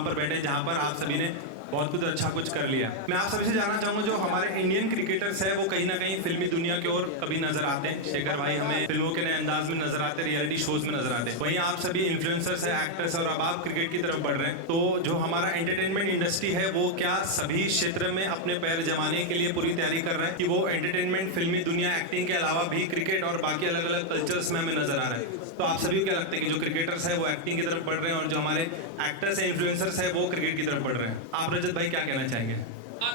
मुकाम पर बैठे जहाँ पर आप सभी ने बहुत कुछ कर लिया। मैं आप सभी से जानना चाहूंगा जो हमारे इंडियन क्रिकेटर्स है वो कहीं ना कहीं फिल्मी दुनिया की ओर कभी नजर आते हैं। शेखर भाई हमें फिल्मों के नए अंदाज में नजर आते हैं, रियलिटी शोज में नजर आते हैं। वहीं आप सभी इन्फ्लुएंसर्स है, एक्टर्स, और अब आप क्रिकेट की तरफ बढ़ रहे हैं। तो जो हमारा एंटरटेनमेंट इंडस्ट्री है वो क्या सभी क्षेत्र में अपने पैर जमाने के लिए पूरी तैयारी कर रहा है कि वो एंटरटेनमेंट, फिल्मी दुनिया, एक्टिंग के अलावा भी क्रिकेट और बाकी अलग अलग कल्चर्स में हमें नजर आ रहा है? तो आप सभी क्या लगता है कि जो क्रिकेटर्स है वो एक्टिंग की तरफ बढ़ रहे हैं और जो हमारे एक्टर्स है, इन्फ्लुएंसर्स है वो क्रिकेट की तरफ बढ़ रहे हैं? आप रजत भाई क्या कहना चाहेंगे?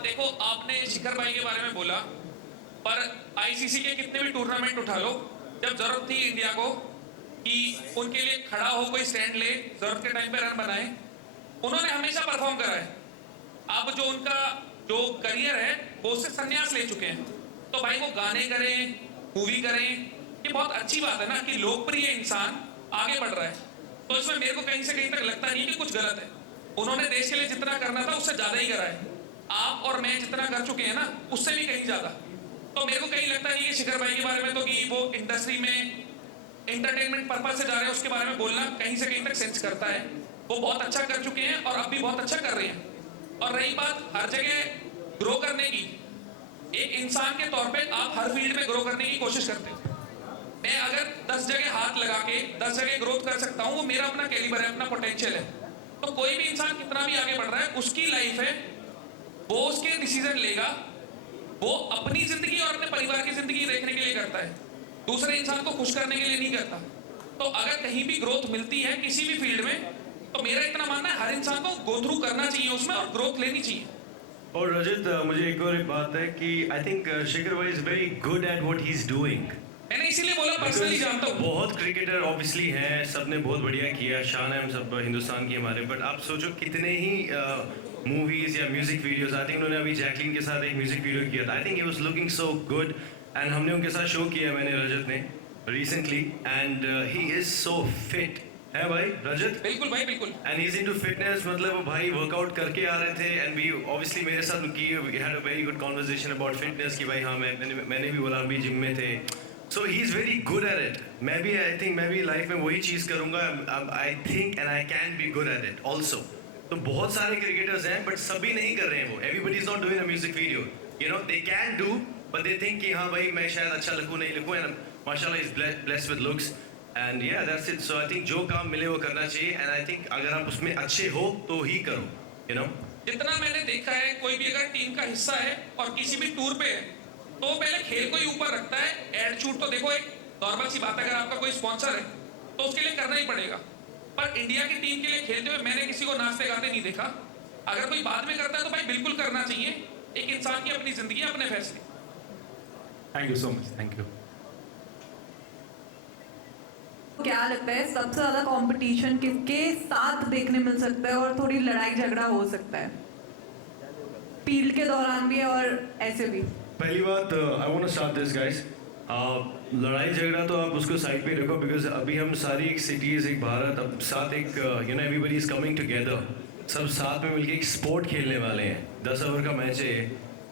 देखो, आपने शिखर भाई के बारे में बोला, पर आईसीसी के कितने भी टूर्नामेंट उठा लो, जब जरूरत थी इंडिया को कि उनके लिए खड़ा हो, कोई स्टैंड ले, जरूरत के टाइम पे रन बनाए, उन्होंने हमेशा परफॉर्म करा है। अब जो उनका जो करियर है वो उससे संन्यास ले चुके हैं। तो भाई वो गाने करें, मूवी करें, ये बहुत अच्छी बात है ना कि लोकप्रिय इंसान आगे बढ़ रहा है। तो इसमें मेरे को कहीं से कहीं तक लगता नहीं कि कुछ गलत है। उन्होंने देश के लिए जितना करना था उससे ज्यादा ही करा है। आप और मैं जितना कर चुके हैं ना, उससे भी कहीं ज्यादा। तो मेरे को कहीं लगता नहीं है शिखर भाई के बारे में तो कि वो इंडस्ट्री में एंटरटेनमेंट पर्पज से जा रहे हैं, उसके बारे में बोलना कहीं से कहीं तक सेंस करता है। वो बहुत अच्छा कर चुके हैं और अब भी बहुत अच्छा कर रहे हैं। और रही बात हर जगह ग्रो करने की, एक इंसान के तौर पे आप हर फील्ड में ग्रो करने की कोशिश करते हो। मैं अगर 10 जगह हाथ लगा के 10 जगह ग्रोथ कर सकता हूँ, वो मेरा अपना कैलिबर है, अपना पोटेंशियल है। तो कोई भी इंसान कितना भी आगे बढ़ रहा है, उसकी लाइफ है, वो उसके डिसीजन लेगा, वो अपनी जिंदगी और अपने परिवार की जिंदगी देखने के लिए करता है, दूसरे इंसान को खुश करने के लिए नहीं करता। तो अगर कहीं भी ग्रोथ मिलती है किसी भी फील्ड में, तो मेरा इतना मानना है हर इंसान को गो थ्रू करना चाहिए उसमें और ग्रोथ लेनी चाहिए। और रजत, मुझे एक और बात है कि आई थिंक शेखर भाई is very good at what he is doing. मैंने इसीलिए बोला पर्सनली जानता हूँ। बहुत क्रिकेटर ऑब्वियसली हैं, सबने बहुत बढ़िया किया, शान है हम सब हिंदुस्तान की हमारे। बट आप सोचो कितने ही मूवीज या म्यूजिक वीडियोस, आई थिंक उन्होंने अभी जैकलिन के साथ एक म्यूजिक वीडियो किया था। I think he was looking so good and हमने उनके साथ शो किया, मैंने रजत ने recently, and he is so fit है भाई रजत। बिल्कुल भाई, बिल्कुल। एंड इज इनटू फिटनेस, मतलब वो भाई वर्कआउट करके आ रहे थे एंड वी ऑब्वियसली मेरे साथ उनकी we had a very good conversation about fitness कि भाई हाँ मैंने भी बोला अभी जिम में थे। So he is very good at it. मैं भी आई थिंक मैं भी लाइफ में वही चीज़ करूंगा। I think and I can be good at it also. तो बहुत सारे क्रिकेटर्स हैं बट सभी नहीं कर रहे हैं वो। Everybody is not doing a music video, you know they can do but they think कि हाँ भाई मैं शायद अच्छा लगूँ नहीं लगूँ, एंड माशाल्लाह is blessed with looks and yeah that's it. So I think जो काम मिले वो करना चाहिए एंड आई थिंक अगर आप उसमें अच्छे हो तो ही करो, यू नो। जितना मैंने देखा है, कोई भी अगर टीम का हिस्सा है और किसी भी टूर पे है, तो पहले खेल को ही ऊपर रखता है। एड शूट तो देखो एक नॉर्मल सी बात है, अगर आपका कोई स्पॉन्सर है तो उसके लिए करना ही पड़ेगा। पर इंडिया की टीम के लिए खेलते हुए मैंने किसी को नाचते गाते नहीं देखा। अगर कोई बाद में करता है तो भाई बिल्कुल करना चाहिए। एक इंसान की अपनी जिंदगी, अपने फैसले। Thank you so much, thank you. क्या लगता है सबसे ज्यादा कंपटीशन किसके साथ देखने मिल सकता है और थोड़ी लड़ाई झगड़ा हो सकता है फील्ड के दौरान भी और ऐसे भी? पहली बात I want to start this guys. लड़ाई झगड़ा तो आप उसको साइड पे रखो, बिकॉज अभी हम सारी एक सिटीज, एक भारत, अब साथ एक you know everybody is coming together, सब साथ में मिलके एक स्पोर्ट खेलने वाले हैं। 10 ओवर का मैच है,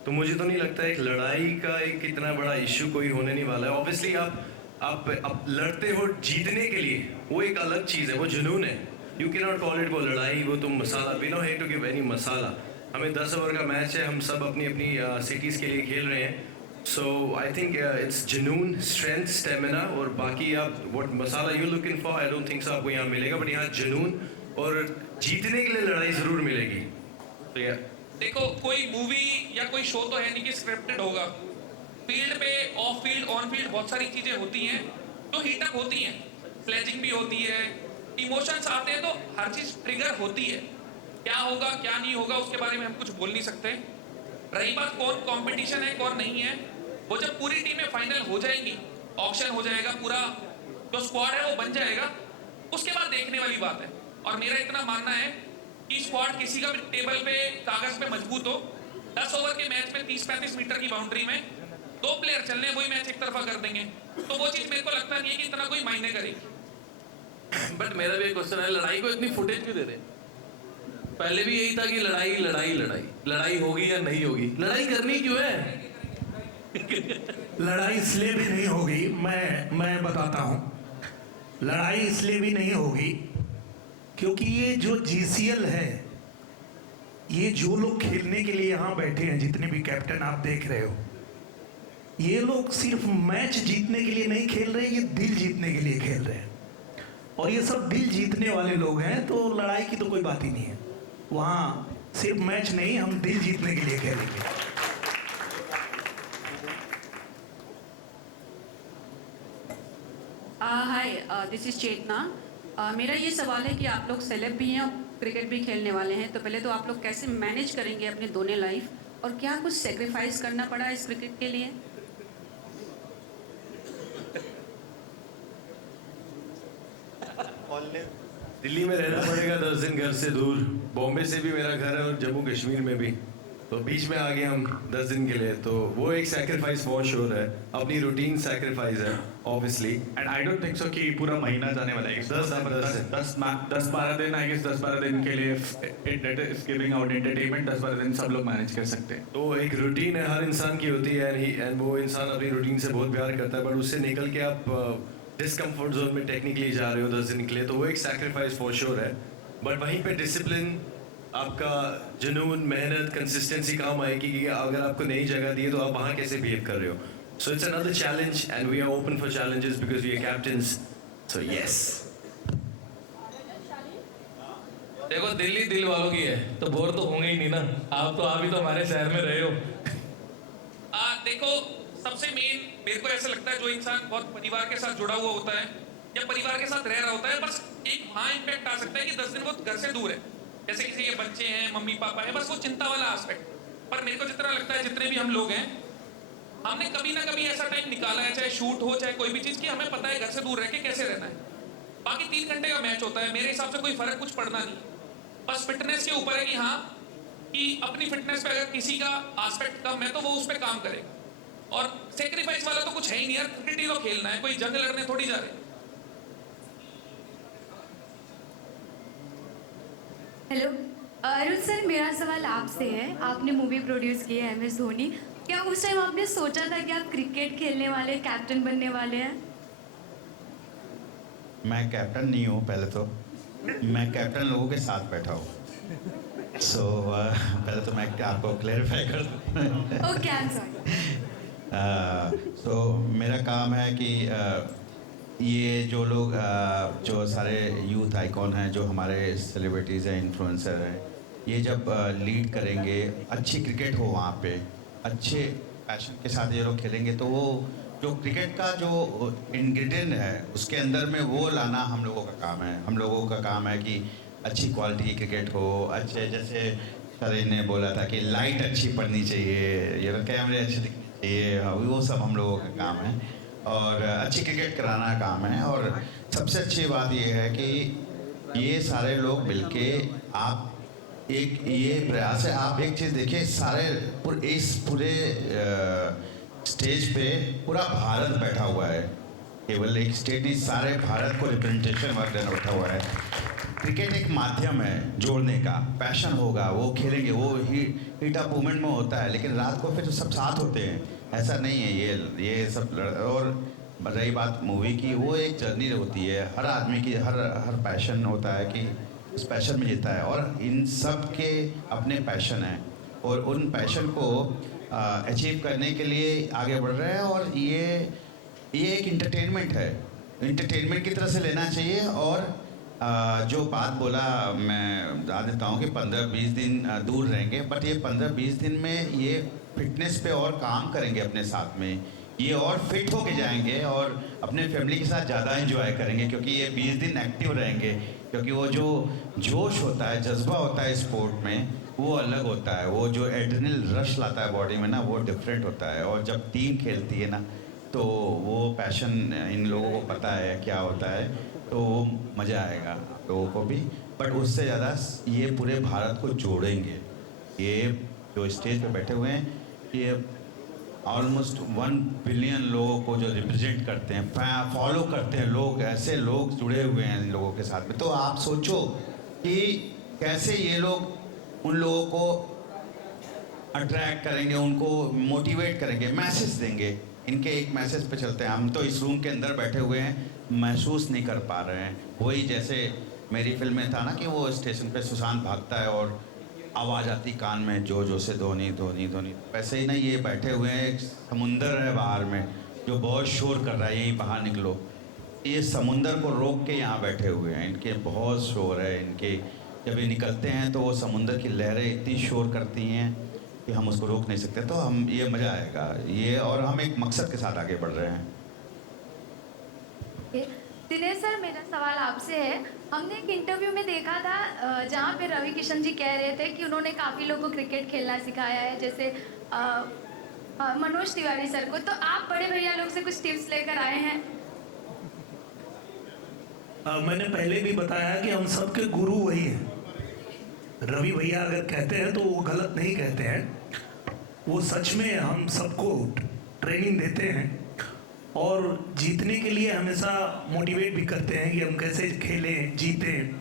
तो मुझे तो नहीं लगता एक लड़ाई का एक इतना बड़ा इश्यू कोई होने नहीं वाला है। ऑब्वियसली आप लड़ते हो जीतने के लिए, वो एक अलग चीज़ है, वो जुनून है। You can not call it वो लड़ाई, वो तुम masala, we know hate to give any masala. हमें 10 ओवर का मैच है, हम सब अपनी अपनी सिटीज़ के लिए खेल रहे हैं। सो आई थिंक इट्स जुनून, स्ट्रेंथ, स्टेमिना, और बाकी आप what masala you looking for, I don't think so आपको यहाँ मिलेगा, बट यहाँ जुनून और जीतने के लिए लड़ाई ज़रूर मिलेगी। तो या देखो, कोई मूवी या कोई शो तो है नहीं कि स्क्रिप्टेड होगा। फील्ड पे, ऑफ फील्ड, ऑन फील्ड बहुत सारी चीजें होती हैं तो हीटअप होती हैं, फ्लेजिंग भी होती है, इमोशंस आते हैं, तो हर चीज ट्रिगर होती है। क्या होगा क्या नहीं होगा उसके बारे में हम कुछ बोल नहीं सकते। रही बात कौन कंपटीशन है कौन नहीं है, वो जब पूरी टीमें फाइनल हो जाएंगी, ऑक्शन हो जाएगा, पूरा जो स्क्वाड है वो बन जाएगा, उसके बाद देखने वाली बात है। और मेरा इतना मानना है कि स्क्वाड किसी का भी टेबल पे, कागज पे मजबूत हो, 10 ओवर के मैच में 30-35 मीटर की बाउंड्री में 2 प्लेयर चलने, वही मैच एक तरफा कर देंगे, तो वो चीज मेरे को लगता नहीं है कि इतना कोई मायने करेगी। बट मेरा भी एक क्वेश्चन है, लड़ाई को इतनी फुटेज क्यों दे रहे? पहले भी यही था कि लड़ाई लड़ाई लड़ाई लड़ाई होगी या नहीं होगी, लड़ाई करनी क्यों है? लड़ाई इसलिए भी नहीं होगी, मैं बताता हूँ। लड़ाई इसलिए भी नहीं होगी क्योंकि ये जो जीसीएल है, ये जो लोग खेलने के लिए यहाँ बैठे हैं, जितने भी कैप्टन आप देख रहे हो, ये लोग सिर्फ मैच जीतने के लिए नहीं खेल रहे, ये दिल जीतने के लिए खेल रहे हैं। और ये सब दिल जीतने वाले लोग हैं, तो लड़ाई की तो कोई बात ही नहीं है। वहाँ सिर्फ मैच नहीं, हम दिल जीतने के लिए खेलेंगे। हाय, दिस इज चेतना। मेरा ये सवाल है कि आप लोग सेलेब भी हैं और क्रिकेट भी खेलने वाले हैं, तो पहले तो आप लोग कैसे मैनेज करेंगे अपने दोनों लाइफ, और क्या कुछ सेक्रीफाइस करना पड़ा इस क्रिकेट के लिए? दिल्ली में रहना पड़ेगा 10 दिन घर से दूर, बॉम्बे से भी मेरा घर है और जम्मू कश्मीर में भी, तो बीच में आ गए हम 10 दिन के लिए, तो वो एक सैक्रिफाइस फॉर श्योर है, अपनी रूटीन सैक्रिफाइस है obviously. And I don't think so कि पूरा महीना जाने वाला है। 10-12 दिन, आई गेस 10-12 दिन के लिए it is giving out entertainment, 10-12 दिन सब लोग मैनेज कर सकते हैं। तो एक रूटीन है हर इंसान की होती है, एंड वो इंसान अपनी रूटीन से बहुत प्यार करता है, बट उससे निकल के आप डिस्कम्फर्ट जोन में टेक्निकली जा रहे हो 10 दिन के लिए, तो वो एक सैक्रिफाइस फॉर श्योर है। बट वहीं पे डिसिप्लिन, आपका जुनून, मेहनत, कंसिस्टेंसी काम आएगी कि अगर आपको नई जगह दी है तो आप वहाँ कैसे बिहेव कर रहे हो। So it's another challenge and we are open for challenges because we are captains, so yes. देखो दिल्ली दिल वालों की है, तो बोर तो होंगे ही नहीं ना। आप भी तो हमारे शहर में रहे हो। देखो, सबसे मेन मेरे को ऐसा लगता है, जो इंसान बहुत परिवार के साथ जुड़ा हुआ होता है या परिवार के साथ रह रहा होता है, बस एक वहाँ इम्पैक्ट आ सकता है कि 10 दिन वो घर से दूर है, जैसे किसी के बच्चे हैं, मम्मी पापा है, बस वो चिंता वाला एस्पेक्ट। पर मेरे को जितना लगता है, जितने भी हम लोग हैं, हमने कभी ना कभी ऐसा टाइम निकाला है, चाहे शूट हो चाहे कोई भी चीज़, की हमें पता है घर से दूर रह के कैसे रहना है। बाकी 3 घंटे का मैच होता है, मेरे हिसाब से कोई फर्क कुछ पड़ना नहीं, बस फिटनेस के ऊपर है कि हाँ, कि अपनी फिटनेस पे अगर किसी का एस्पेक्ट कम है तो वो उस पर काम करे। और सेक्रीफाइस वाला तो कुछ है ही नहीं यार, क्रिकेट ही तो खेलना है, कोई जंग लड़ने थोड़ी जा रहे। हेलो अरुण सर, मेरा सवाल आपसे है। आपने मूवी प्रोड्यूस की है MS धोनी, क्या उस टाइम आपने सोचा था कि आप क्रिकेट खेलने वाले, कैप्टन बनने वाले हैं? मैं कैप्टन नहीं हूँ, पहले तो मैं कैप्टन लोगों के साथ बैठा हूँ। सो पहले तो मैं आपको क्लेरिफाई कर दूँ। Okay, I am sorry. तो मेरा काम है कि ये जो लोग जो सारे यूथ आइकॉन हैं, जो हमारे सेलिब्रिटीज़ हैं, इन्फ्लुएंसर हैं, ये जब लीड करेंगे, अच्छी क्रिकेट हो वहाँ पे, अच्छे पैशन के साथ ये लोग खेलेंगे, तो वो जो क्रिकेट का जो इंग्रेडिएंट है उसके अंदर में वो लाना हम लोगों का काम है। हम लोगों का काम है कि अच्छी क्वालिटी की क्रिकेट हो, अच्छे, जैसे सर ने बोला था कि लाइट अच्छी पड़नी चाहिए, ये कैमरे अच्छे दिखने चाहिए, वो सब हम लोगों का काम है, और अच्छी क्रिकेट कराना काम है। और सबसे अच्छी बात ये है कि ये सारे लोग मिलके, आप एक ये प्रयास है, आप एक चीज़ देखिए, इस पूरे स्टेज पे पूरा भारत बैठा हुआ है, केवल एक स्टेट नहीं, सारे भारत को रिप्रेजेंटेशन वर्क देना बैठा हुआ है। क्रिकेट एक माध्यम है जोड़ने का, पैशन होगा वो खेलेंगे, वो हीट अप मूवमेंट में होता है, लेकिन रात को फिर सब साथ होते हैं, ऐसा नहीं है ये सब। और रही बात मूवी की, वो एक जर्नी होती है, हर आदमी की हर पैशन होता है कि उस पैशन में जीता है, और इन सब के अपने पैशन हैं, और उन पैशन को अचीव करने के लिए आगे बढ़ रहे हैं। और ये एक इंटरटेनमेंट है, इंटरटेनमेंट की तरह से लेना चाहिए। और जो बात बोला, मैं बता देता हूँ कि 15-20 दिन दूर रहेंगे, बट ये 15-20 दिन में ये फिटनेस पे और काम करेंगे अपने साथ में, ये और फिट होके जाएंगे और अपने फैमिली के साथ ज़्यादा एंजॉय करेंगे, क्योंकि ये 20 दिन एक्टिव रहेंगे। क्योंकि वो जो जोश होता है, जज्बा होता है स्पोर्ट में, वो अलग होता है, वो जो एड्रेनल रश लाता है बॉडी में ना, वो डिफरेंट होता है। और जब टीम खेलती है ना, तो वो पैशन इन लोगों को पता है क्या होता है, तो वो मज़ा आएगा लोगों को भी। बट उससे ज़्यादा ये पूरे भारत को जोड़ेंगे। ये जो स्टेज पे बैठे हुए हैं, ये ऑलमोस्ट 1 बिलियन लोगों को जो रिप्रेजेंट करते हैं, फॉलो करते हैं लोग, ऐसे लोग जुड़े हुए हैं इन लोगों के साथ में। तो आप सोचो कि कैसे ये लोग उन लोगों को अट्रैक्ट करेंगे, उनको मोटिवेट करेंगे, मैसेज देंगे। इनके एक मैसेज पे चलते हैं। हम तो इस रूम के अंदर बैठे हुए हैं, महसूस नहीं कर पा रहे हैं। वही जैसे मेरी फिल्म में था ना कि वो स्टेशन पे सुशांत भागता है और आवाज़ आती कान में, जो से धोनी धोनी धोनी। वैसे ही ना ये बैठे हुए हैं, एक समुंदर है बाहर में जो बहुत शोर कर रहा है, यहीं बाहर निकलो। ये समुंदर को रोक के यहाँ बैठे हुए हैं, इनके बहुत शोर है। इनके जब ये निकलते हैं तो वो समुंदर की लहरें इतनी शोर करती हैं कि हम उसको रोक नहीं सकते। तो हम ये मज़ा आएगा ये, और हम एक मकसद के साथ आगे बढ़ रहे हैं। दिनेश सर, मेरा सवाल आपसे है। हमने एक इंटरव्यू में देखा था जहाँ पे रवि किशन जी कह रहे थे कि उन्होंने काफ़ी लोगों को क्रिकेट खेलना सिखाया है, जैसे मनोज तिवारी सर को। तो आप बड़े भैया लोग से कुछ टिप्स लेकर आए हैं? मैंने पहले भी बताया कि हम सबके गुरु वही हैं। रवि भैया अगर कहते हैं तो वो गलत नहीं कहते हैं, वो सच में हम सबको ट्रेनिंग देते हैं और जीतने के लिए हमेशा मोटिवेट भी करते हैं कि हम कैसे खेलें, जीतें।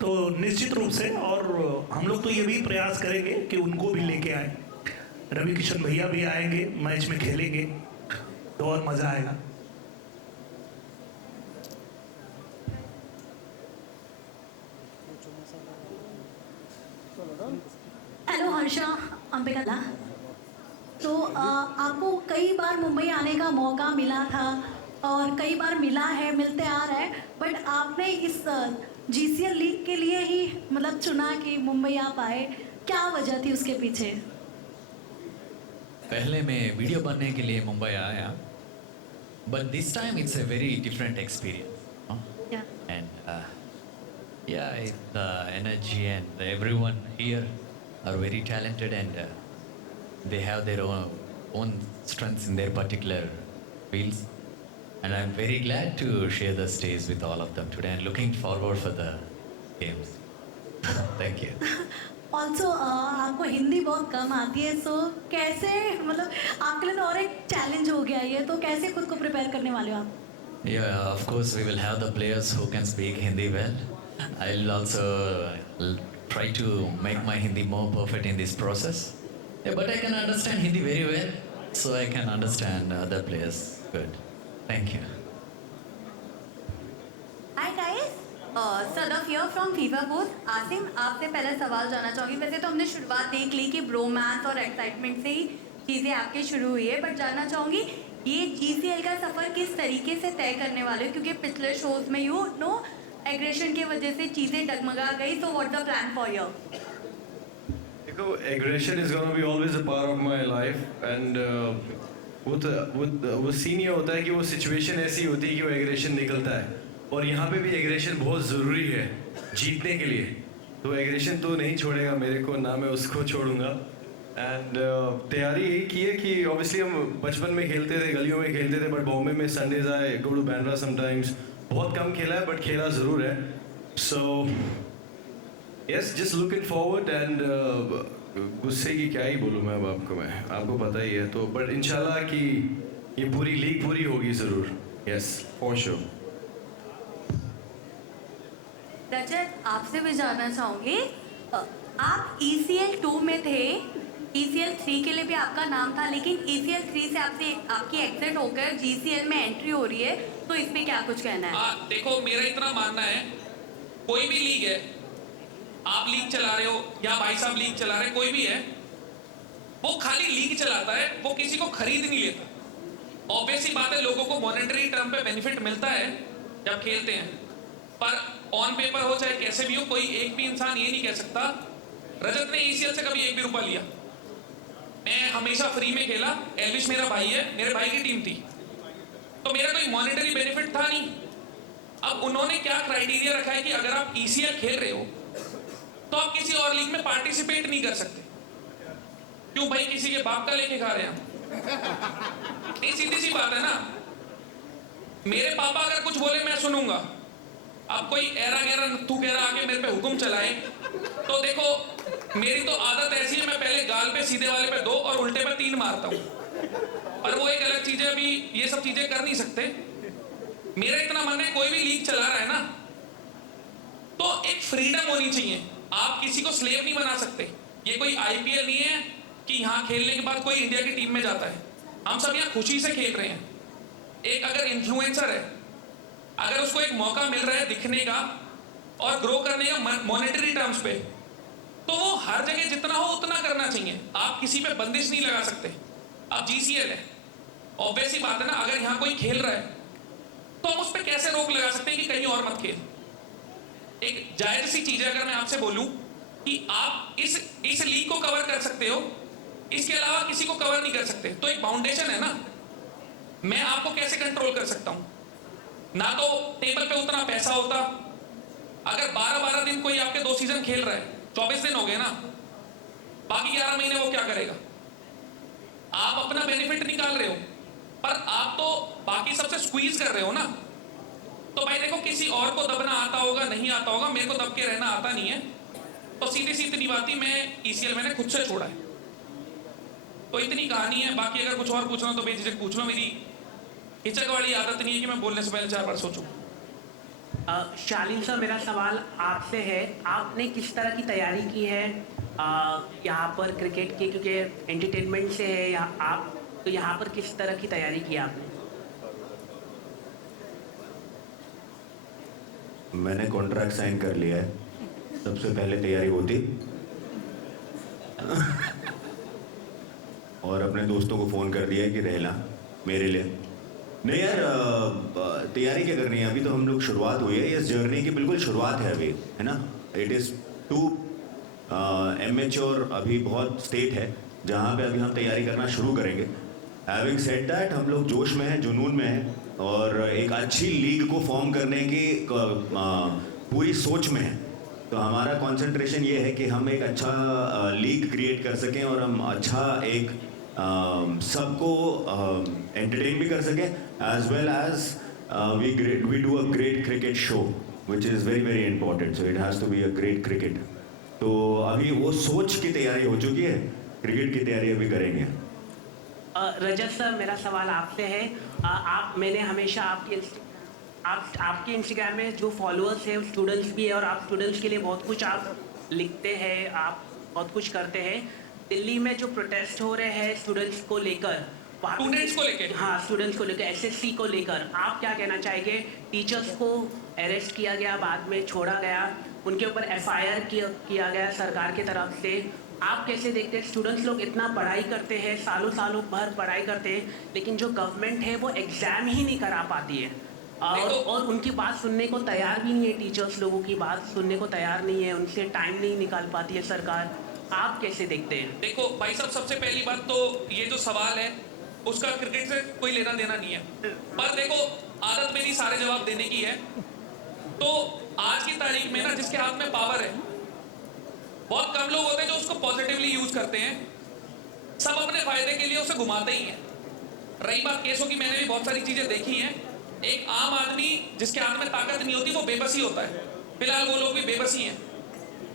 तो निश्चित रूप से, और हम लोग तो ये भी प्रयास करेंगे कि उनको भी लेके आए। रवि किशन भैया भी आएंगे, मैच में खेलेंगे तो और मज़ा आएगा। हेलो हर्षा, अंबिका। तो आपको कई बार मुंबई आने का मौका मिला था और कई बार मिला है, मिलते आ रहा है, बट आपने इस जीसीएल लीग के लिए ही मतलब चुना कि मुंबई आप आए, क्या वजह थी उसके पीछे? पहले मैं वीडियो बनने के लिए मुंबई आया, but this time it's a very different experience. Yeah. And yeah, the energy and everyone here are very talented and they have their own strengths in their particular fields. And I'm very glad to share the stage with all of them today and looking forward for the games. Thank you. Also आपको हिंदी बहुत कम आती है, सो कैसे, मतलब आपके लिए तो और एक चैलेंज हो गया ये, तो कैसे खुद को प्रिपेयर करने वाले हो आप? Yeah, of course we will have the players who can speak Hindi well. I'll also try to make my Hindi more perfect in this process. Yeah, but I can understand Hindi very well, so I can understand other players good. Thank you. Hi guys, Sadaf here from FIFA booth. Asim, आपसे पहले सवाल जानना चाहूँगी। वैसे तो हमने शुरुआत देख ली कि ब्रोमांस और एक्साइटमेंट से ही चीज़ें आपकी शुरू हुई है, बट जानना चाहूँगी ये जीसीएल का सफ़र किस तरीके से तय करने वाले हो, क्योंकि पिछले शोज में यू नो एग्रेशन की वजह से चीज़ें डगमगा गई। तो what the plan for your? देखो, aggression is gonna be always a part of my life and वो सीन ये होता है कि वो सिचुएशन ऐसी होती है कि वो एग्रेशन निकलता है, और यहाँ पे भी एग्रेशन बहुत ज़रूरी है जीतने के लिए। तो एग्रेशन तो नहीं छोड़ेगा मेरे को, ना मैं उसको छोड़ूंगा। एंड तैयारी यही की है कि ऑब्वियसली हम बचपन में खेलते थे, गलियों में खेलते थे, बट बॉम्बे में संडेज आए गो टू बैंड्रा समटाइम्स। बहुत कम खेला है बट खेला ज़रूर है। So yes, just looking forward and गुस्से की क्या ही बोलूँ मैं अब आपको, मैं आपको पता ही है। तो बट इंशाल्लाह कि ये पूरी लीग पूरी होगी ज़रूर। Yes, for sure. रजत, आपसे भी जानना चाहूँगी, आप ECL 2 में थे, ECL 3 के लिए भी आपका नाम था, लेकिन ECL 3 से आपकी एग्जिट होकर GCL में एंट्री हो रही है, तो इसमें क्या कुछ कहना है? देखो, मेरा इतना मानना है, कोई भी लीग है, आप लीग चला रहे हो या भाई साहब लीग चला रहे, कोई भी है, वो खाली लीग चलाता है, वो किसी को खरीद नहीं लेता। ऑब्वियस सी बात है, लोगों को मॉनेटरी टर्म पे बेनिफिट मिलता है जब खेलते हैं, पर ऑन पेपर हो चाहे कैसे भी हो, कोई एक भी इंसान ये नहीं कह सकता रजत ने ECL से कभी एक भी रुपया लिया। मैं हमेशा फ्री में खेला, एल्विश मेरा भाई है, मेरे भाई की टीम थी, तो मेरा कोई मॉनेटरी बेनिफिट था नहीं। अब उन्होंने क्या क्राइटेरिया रखा है कि अगर आप ECL खेल रहे हो तो आप किसी और लीग में पार्टिसिपेट नहीं कर सकते। क्यों भाई, किसी के बाप का लेके खा रहे हैं? नहीं, सीधी सी बात है ना। मेरे पापा अगर कुछ बोले मैं सुनूंगा, अब कोई ऐरा गैरा नत्थू गैरा आके मेरे पे हुक्म चलाए तो देखो, मेरी तो आदत ऐसी है, मैं पहले गाल पे सीधे वाले पे 2 और उल्टे पे 3 मारता हूँ, पर वो एक अलग चीज है, अभी ये सब चीजें कर नहीं सकते। मेरा इतना मानना है, कोई भी लीग चला रहा है ना, तो एक फ्रीडम होनी चाहिए, आप किसी को स्लेव नहीं बना सकते। ये कोई IPL नहीं है कि यहाँ खेलने के बाद कोई इंडिया की टीम में जाता है, हम सब यहाँ खुशी से खेल रहे हैं। एक अगर इन्फ्लुएंसर है, अगर उसको एक मौका मिल रहा है दिखने का और ग्रो करने का मॉनेटरी टर्म्स पे, तो वो हर हर जगह जितना हो उतना करना चाहिए, आप किसी पे बंदिश नहीं लगा सकते। अब GCL है, ऑब्वियस ही बात है ना, अगर यहाँ कोई खेल रहा है तो हम उस पर कैसे रोक लगा सकते हैं कि कहीं और मत खेल। एक जायज सी चीज है, अगर मैं आपसे बोलूं कि आप इस लीग को कवर कर सकते हो, इसके अलावा किसी को कवर नहीं कर सकते, तो एक बाउंडेशन है ना, मैं आपको कैसे कंट्रोल कर सकता हूं? ना तो टेबल पे उतना पैसा होता, अगर 12-12 दिन कोई आपके 2 सीजन खेल रहा है, 24 दिन हो गए ना, बाकी 11 महीने वो क्या करेगा? आप अपना बेनिफिट निकाल रहे हो, पर आप तो बाकी सबसे स्क्वीज कर रहे हो ना। तो भाई देखो, किसी और को दबना आता होगा, नहीं आता होगा, मेरे को दब के रहना आता नहीं है, तो सीधी सी इतनी बात ही, मैं ECL मैंने खुद से छोड़ा है, तो इतनी कहानी है। बाकी अगर कुछ और पूछना तो बेझिझक पूछ लो, मेरी हिचक वाली आदत नहीं है कि मैं बोलने से पहले 4 बार सोचूं। शालीन सर, मेरा सवाल आपसे है, आपने किस तरह की तैयारी की है यहाँ पर क्रिकेट की, क्योंकि एंटरटेनमेंट से है या आप, तो यहाँ पर किस तरह की तैयारी की आपने? मैंने कॉन्ट्रैक्ट साइन कर लिया है, सबसे पहले तैयारी होती और अपने दोस्तों को फ़ोन कर दिया है कि रहना मेरे लिए। नहीं यार, तैयारी क्या करनी है, अभी तो हम लोग शुरुआत हुई है, इस जर्नी की बिल्कुल शुरुआत है अभी, है ना। इट इज़ टू इमेच्योर, अभी बहुत स्टेट है जहाँ पे अभी हम तैयारी करना शुरू करेंगे। हैविंग सेड दैट, हम लोग जोश में हैं, जुनून में हैं, और एक अच्छी लीग को फॉर्म करने की पूरी सोच में है। तो हमारा कंसंट्रेशन ये है कि हम एक अच्छा लीग क्रिएट कर सकें और हम अच्छा एक सबको एंटरटेन भी कर सकें, as well as we do a great cricket show which is very very important, so it has to be a great cricket. तो अभी वो सोच की तैयारी हो चुकी है, क्रिकेट की तैयारी अभी करेंगे। रजत सर, मेरा सवाल आपसे है, मैंने हमेशा आपके इंस्टाग्राम में जो फॉलोअर्स हैं स्टूडेंट्स भी है, और आप स्टूडेंट्स के लिए बहुत कुछ आप लिखते हैं, आप बहुत कुछ करते हैं। दिल्ली में जो प्रोटेस्ट हो रहे हैं स्टूडेंट्स को लेकर, स्टूडेंट्स को लेकर, हाँ स्टूडेंट्स को लेकर, SSC को लेकर, आप क्या कहना चाहेंगे? टीचर्स को अरेस्ट किया गया, बाद में छोड़ा गया, उनके ऊपर FIR किया गया सरकार की तरफ से, आप कैसे देखते हैं? स्टूडेंट्स लोग इतना पढ़ाई करते हैं, सालों सालों भर पढ़ाई करते हैं, लेकिन जो गवर्नमेंट है वो एग्ज़ाम ही नहीं करा पाती है, और उनकी बात सुनने को तैयार भी नहीं है, टीचर्स लोगों की बात सुनने को तैयार नहीं है, उनसे टाइम नहीं निकाल पाती है सरकार। आप कैसे देखते हैं? देखो भाई साहब, सबसे पहली बात तो ये जो सवाल है उसका क्रिकेट से कोई लेना देना नहीं है, पर देखो आदत मेरी सारे जवाब देने की है। तो आज की तारीख में ना, जिसके हाथ में पावर है, बहुत कम लोग होते हैं जो उसको पॉजिटिवली यूज करते हैं, सब अपने फायदे के लिए उसे घुमाते ही हैं। रही बात केसों की, मैंने भी बहुत सारी चीजें देखी हैं। एक आम आदमी जिसके हाथ में ताकत नहीं होती वो बेबसी होता है, फिलहाल वो लोग भी बेबसी हैं,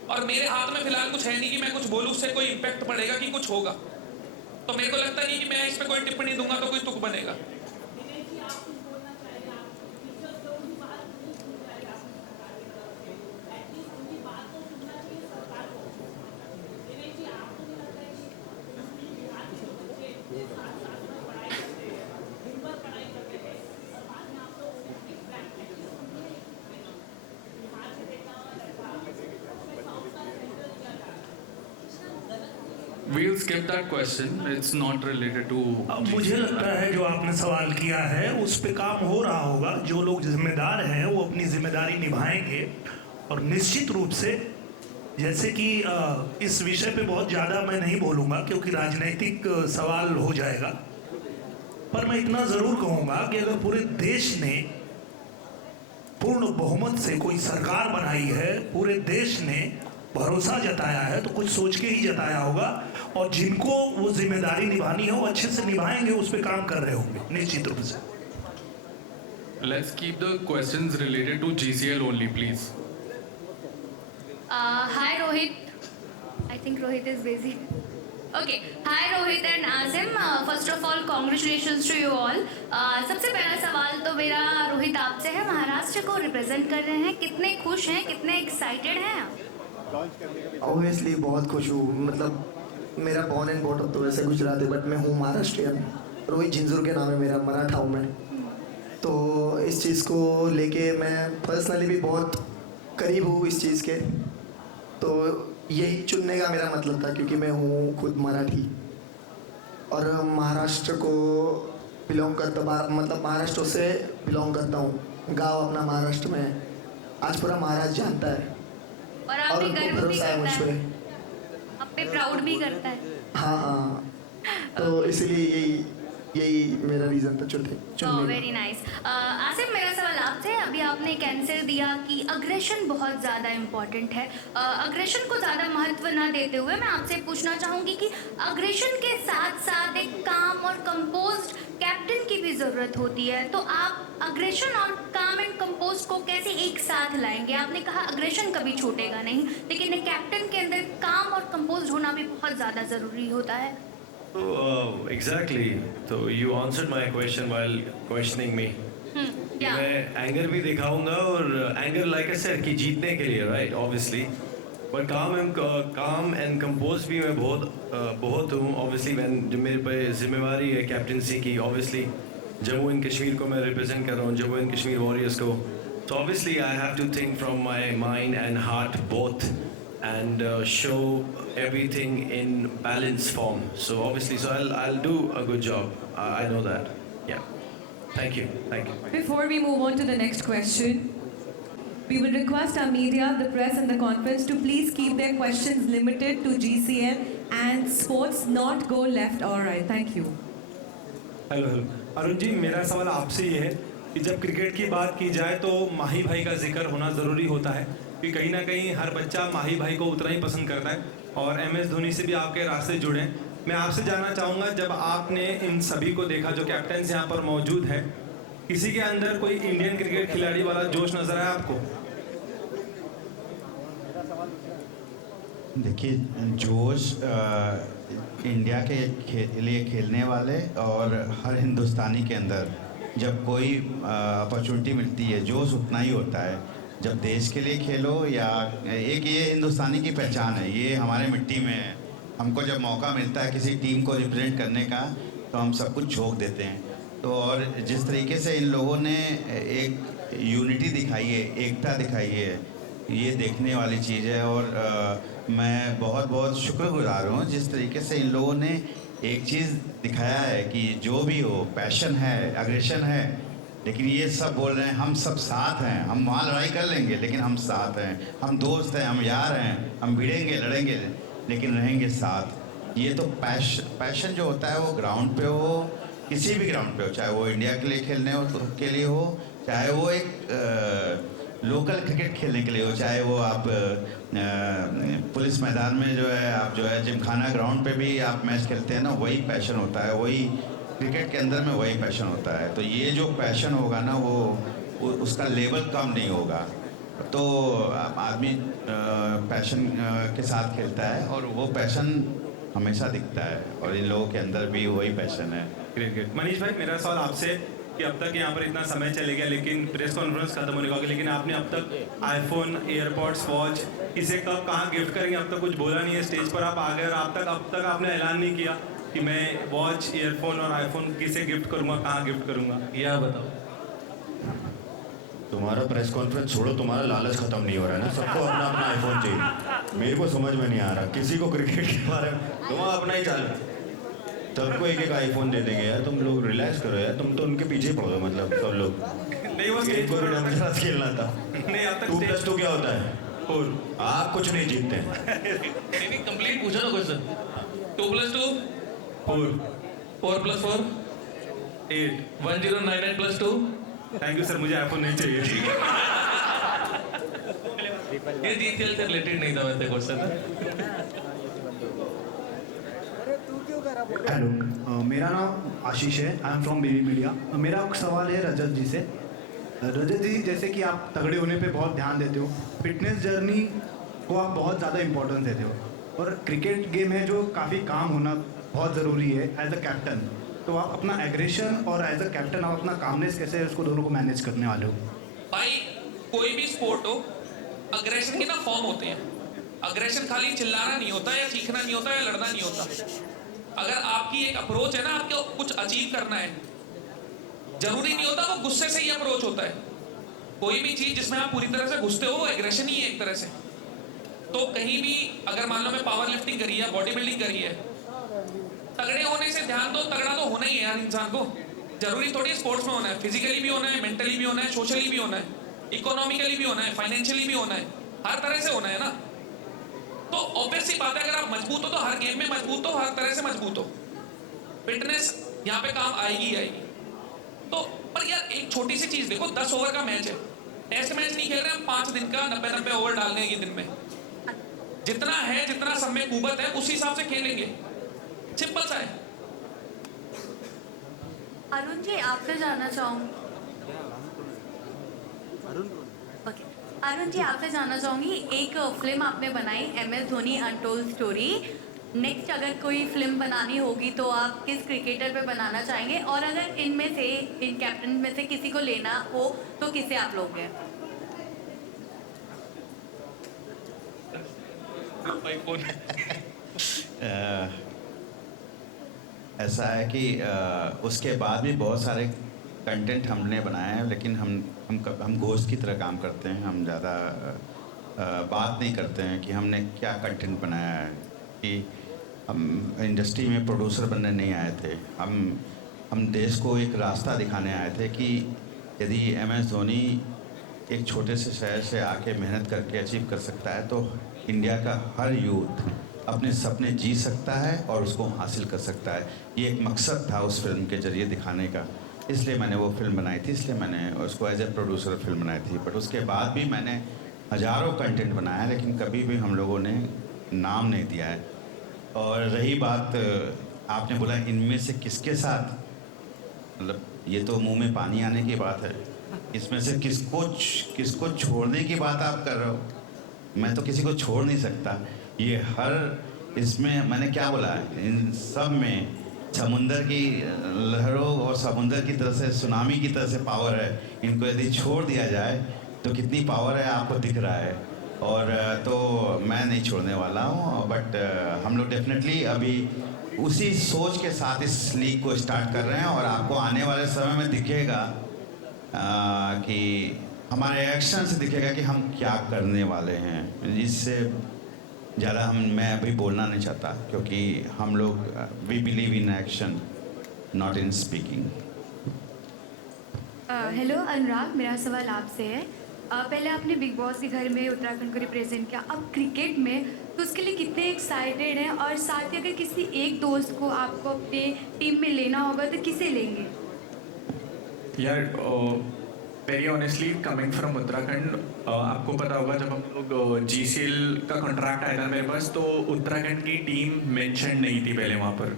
और मेरे हाथ में फिलहाल कुछ है नहीं कि मैं कुछ बोलूं उससे कोई इम्पैक्ट पड़ेगा कि कुछ होगा, तो मेरे को लगता नहीं कि मैं इस पर कोई टिप्पणी दूंगा तो कोई तुक बनेगा। We'll skip that question. It's not related to. अब मुझे लगता है जो आपने सवाल किया है उस पे काम हो रहा होगा। जो लोग जिम्मेदार हैं वो अपनी जिम्मेदारी निभाएंगे, और निश्चित रूप से, जैसे कि इस विषय पे बहुत ज़्यादा मैं नहीं बोलूँगा क्योंकि राजनीतिक सवाल हो जाएगा, पर मैं इतना ज़रूर कहूँगा कि अगर पूरे देश ने पूर्ण बहुमत से कोई सरकार बनाई है, पूरे देश ने भरोसा जताया है, तो कुछ सोच के ही जताया होगा, और जिनको वो जिम्मेदारी निभानी है वो अच्छे से निभाएंगे, उस पर काम कर रहे होंगे निश्चित रूप से। Let's keep the questions related to GCL only, please. Hi Rohit. I think Rohit is busy. Okay. Hi Rohit and Azim. First of all, congratulations to you all. सबसे पहला सवाल तो मेरा रोहित आपसे है, महाराष्ट्र को रिप्रेजेंट कर रहे हैं, कितने खुश हैं, कितने एक्साइटेड हैं आप? ऑब्वियसली बहुत खुश हूँ, मतलब मेरा बॉर्न एंड बॉट अप तो वैसे गुजरात है, बट मैं हूँ महाराष्ट्रियन। रोहित झिंझुर के नाम है मेरा, मराठा हूँ मैं। तो इस चीज़ को लेके मैं पर्सनली भी बहुत करीब हूँ इस चीज़ के। तो यही चुनने का मेरा मतलब था क्योंकि मैं हूँ खुद मराठी और महाराष्ट्र को बिलोंग करता मतलब महाराष्ट्र से बिलोंग करता हूँ। गांव अपना महाराष्ट्र में है। आज पूरा महाराष्ट्र जानता है और आप भी उनको गर्व भी भरोसा है मुझ करता पे। है, आप पे प्राउड भी करता है। हाँ तो इसीलिए यही मेरा रीज़न था चुनने का। Very nice. आसिफ, मेरा सवाल आपसे, अभी आपने एक आंसर दिया कि अग्रेशन बहुत ज़्यादा इम्पॉर्टेंट है। अग्रेशन को ज़्यादा महत्व ना देते हुए मैं आपसे पूछना चाहूँगी कि अग्रेशन के साथ साथ एक काम और कंपोज्ड कैप्टन की भी ज़रूरत होती है, तो आप अग्रेशन और काम एंड कंपोज को कैसे एक साथ लाएंगे? आपने कहा अग्रेशन कभी छूटेगा नहीं, लेकिन एक कैप्टन के अंदर काम और कंपोज होना भी बहुत ज़्यादा ज़रूरी होता है। Exactly. So you answered my question while questioning me. मैं एंगर भी दिखाऊंगा और एंगर लाइक आई सेड कि जीतने के लिए, राइट, ऑब्वियसली, पर काम एंड कंपोज भी मैं बहुत हूँ ऑब्वियसली। जो मेरे पे जिम्मेवारी है कैप्टनसी की, ऑब्वियसली जम्मू एंड कश्मीर को मैं रिप्रेजेंट कर रहा हूँ, जम्मू एंड कश्मीर वॉरियर्स को। तो obviously I have to think from my mind and heart both and show everything in balanced form. So obviously, I'll do a good job. I know that. Yeah. Thank you. Before we move on to the next question, we would request our media, the press and the conference to please keep their questions limited to GCM and sports, not go left or right. Thank you. Hello Arun ji, मेरा सवाल आपसे ये है कि जब cricket की बात की जाए तो माही भाई का जिक्र होना ज़रूरी होता है कि कहीं ना कहीं हर बच्चा माही भाई को उतना ही पसंद करता है और MS धोनी से भी आपके रास्ते जुड़े हैं। मैं आपसे जानना चाहूँगा, जब आपने इन सभी को देखा जो कैप्टन्स यहाँ पर मौजूद है, किसी के अंदर कोई इंडियन क्रिकेट खिलाड़ी वाला जोश नज़र आया आपको? देखिए, जोश इंडिया के लिए खेलने वाले और हर हिंदुस्तानी के अंदर जब कोई अपॉर्चुनिटी मिलती है, जोश उतना ही होता है। जब देश के लिए खेलो या एक ये हिंदुस्तानी की पहचान है, ये हमारे मिट्टी में है। हमको जब मौका मिलता है किसी टीम को रिप्रेजेंट करने का तो हम सब कुछ झोंक देते हैं। तो और जिस तरीके से इन लोगों ने एक यूनिटी दिखाई है, एकता दिखाई है, ये देखने वाली चीज़ है। और मैं बहुत शुक्रगुजार हूँ जिस तरीके से इन लोगों ने एक चीज़ दिखाया है कि जो भी हो, पैशन है, अग्रेशन है, लेकिन ये सब बोल रहे हैं हम सब साथ हैं, हम वहाँ लड़ाई कर लेंगे लेकिन हम साथ हैं, हम दोस्त हैं, हम यार हैं, हम भिड़ेंगे लड़ेंगे लेकिन रहेंगे साथ। ये तो पैशन जो होता है वो ग्राउंड पे हो, किसी भी ग्राउंड पे हो, चाहे वो इंडिया के लिए खेलने हो तो के लिए हो, चाहे वो एक लोकल क्रिकेट खेलने के लिए हो, चाहे वो आप पुलिस मैदान में जो है आप जो है जिमखाना ग्राउंड पे भी आप मैच खेलते हैं ना, वही पैशन होता है, वही क्रिकेट के अंदर में वही पैशन होता है। तो ये जो पैशन होगा ना वो उसका लेवल कम नहीं होगा। तो आदमी पैशन के साथ खेलता है और वो पैशन हमेशा दिखता है और इन लोगों के अंदर भी वही पैशन है। ग्रेट। मनीष भाई, मेरा सवाल आपसे कि अब तक यहाँ पर इतना समय चले गया लेकिन प्रेस कॉन्फ्रेंस खत्म होने का, लेकिन आपने अब तक आईफोन, एयरपॉड्स, वॉच इसे कब कहाँ गिफ्ट करेंगे अब तक कुछ बोला नहीं है। स्टेज पर आप आ गए और अब तक आपने ऐलान नहीं किया कि मैं वॉच, ईयरफोन और आईफोन किसे गिफ्ट करूंगा, कहाँ गिफ्ट करूंगा, यह बताओ। तुम्हारा प्रेस कॉन्फ्रेंस छोड़ो, तुम्हारा लालच खत्म नहीं हो रहा है ना। सबको अपना अपना आईफोन चाहिए। मेरे को समझ में नहीं आ रहा, किसी को क्रिकेट के बारे में तुम्हारा अपना ही चाल, सबको एक आईफोन दे देंगे यार। तुम लोग रिलैक्स करो यार, तुम तो उनके पीछे पड़ो, मतलब सब लोग। नहीं, वो स्टेज पर मेरे साथ खेलना था। नहीं, अब तक 2+2 क्या होता है? और आप कुछ नहीं जीतते हैं। नहीं, कंप्लीट पूछो ना क्वेश्चन। 2+2 4, 4+4 8, 1099+2। थैंक यू सर, मुझे आईफोन नहीं चाहिए। ये जीसीएल से रिलेटेड नहीं था वैसे क्वेश्चन। हेलो, मेरा नाम आशीष है, I am from BB media. मेरा सवाल है रजत जी से। रजत जी, जैसे कि आप तगड़े होने पे बहुत ध्यान देते हो, फिटनेस जर्नी को आप बहुत ज़्यादा इंपॉर्टेंस देते हो, और क्रिकेट गेम है जो काफ़ी काम होना बहुत ज़रूरी है एज अ कैप्टन। तो आप अपना एग्रेशन और एज अ कैप्टन आप अपना कामनेस कैसे उसको दोनों को मैनेज करने वाले हो? भाई, कोई भी स्पोर्ट हो, अग्रेशन के ना फॉर्म होते हैं। अग्रेशन खाली चिल्लाना नहीं होता, या चीखना नहीं होता, या लड़ना नहीं होता। अगर आपकी एक अप्रोच है ना, आपको कुछ अचीव करना है, जरूरी नहीं होता वो गुस्से से ही अप्रोच होता है। कोई भी चीज जिसमें आप पूरी तरह से घुसते हो वो एग्रेशन ही है एक तरह से। तो कहीं भी अगर मान लो मैं पावर लिफ्टिंग करी है, बॉडी बिल्डिंग करी है, तगड़े होने से ध्यान दो, तगड़ा तो होना ही है यार इंसान को। जरूरी थोड़ी स्पोर्ट्स में होना है, फिजिकली भी होना है, मेंटली भी होना है, सोशली भी होना है, इकोनॉमिकली भी होना है, फाइनेंशियली भी होना है, हर तरह से होना है ना। तो ऑब्वियस सी बात है, अगर आप मजबूत हो तो हर गेम में मजबूत हो, हर तरह से मजबूत हो, फिटनेस यहाँ पे काम आएगी ही आएगी। तो पर यार एक छोटी सी चीज देखो, 10 ओवर का मैच है, टेस्ट मैच नहीं खेल रहे हम 5 दिन का, 90 ओवर डालने के दिन में जितना है, जितना सब में कुवत है उसी हिसाब से खेलेंगे, सिंपल सा है। अरुण जी आपसे जानना चाहूँगी, अरुण जी आपसे जानना चाहूँगी, एक फिल्म आपने बनाई MS Dhoni untold story, next अगर कोई फिल्म बनानी होगी तो आप किस क्रिकेटर पे बनाना चाहेंगे, और अगर इनमें से इन कैप्टन में से किसी को लेना हो तो किसे आप लोगे? ऐसा है कि उसके बाद भी बहुत सारे कंटेंट हमने बनाए हैं, लेकिन हम घोस्ट की तरह काम करते हैं। हम ज़्यादा बात नहीं करते हैं कि हमने क्या कंटेंट बनाया है, कि हम इंडस्ट्री में प्रोड्यूसर बनने नहीं आए थे। हम देश को एक रास्ता दिखाने आए थे कि यदि MS धोनी एक छोटे से शहर से आके मेहनत करके अचीव कर सकता है, तो इंडिया का हर यूथ अपने सपने जी सकता है और उसको हासिल कर सकता है। ये एक मकसद था उस फिल्म के ज़रिए दिखाने का, इसलिए मैंने वो फिल्म बनाई थी, इसलिए मैंने उसको एज ए प्रोड्यूसर फिल्म बनाई थी। बट उसके बाद भी मैंने हज़ारों कंटेंट बनाया, लेकिन कभी भी हम लोगों ने नाम नहीं दिया है। और रही बात आपने बोला इनमें से किसके साथ, मतलब ये तो मुंह में पानी आने की बात है। इसमें से किसको छोड़ने की बात आप कर रहे हो? मैं तो किसी को छोड़ नहीं सकता। ये हर इसमें मैंने क्या बोला है, इन सब में समुंदर की लहरों और समुंदर की तरह से, सुनामी की तरह से पावर है। इनको यदि छोड़ दिया जाए तो कितनी पावर है आपको दिख रहा है। और तो मैं नहीं छोड़ने वाला हूँ, बट हम लोग डेफिनेटली अभी उसी सोच के साथ इस लीग को स्टार्ट कर रहे हैं। और आपको आने वाले समय में दिखेगा कि हमारे एक्शन से दिखेगा कि हम क्या करने वाले हैं। इससे ज़्यादा मैं अभी बोलना नहीं चाहता, क्योंकि हम लोग we believe in action not in speaking. Hello Anurag, मेरा सवाल आपसे है। पहले आपने बिग बॉस के घर में उत्तराखंड को रिप्रेजेंट किया, अब क्रिकेट में, तो उसके लिए कितने एक्साइटेड हैं? और साथ ही अगर किसी एक दोस्त को आपको अपने टीम में लेना होगा तो किसे लेंगे? यार very honestly coming from Uttarakhand, आपको पता होगा जब हम लोग GCL का कॉन्ट्रैक्ट आया था मेरे पास, तो उत्तराखंड की टीम मेंशन नहीं थी पहले वहाँ पर,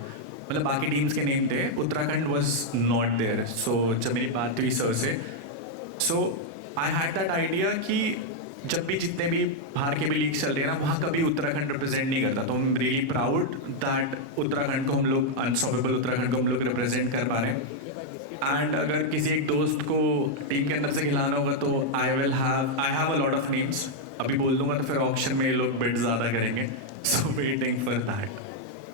मतलब बाकी टीम्स के नेम थे, उत्तराखंड वाज नॉट देयर। सो जब मेरी बात हुई सर से, सो आई हैड दैट आइडिया कि जब भी जितने भी बाहर के भी लीग चल रहे हैं ना, वहाँ कभी उत्तराखंड रिप्रेजेंट नहीं करता। तो I am really proud that Uttarakhand को हम लोग, अनस्टॉपेबल उत्तराखंड को हम लोग रिप्रेजेंट कर पा रहे हैं। एंड अगर किसी एक दोस्त को टीम के अंदर से खिलाना होगा तो I have a lot of names. अभी बोल दूंगा तो फिर ऑप्शन में लोग बिड ज़्यादा करेंगे, so waiting for that.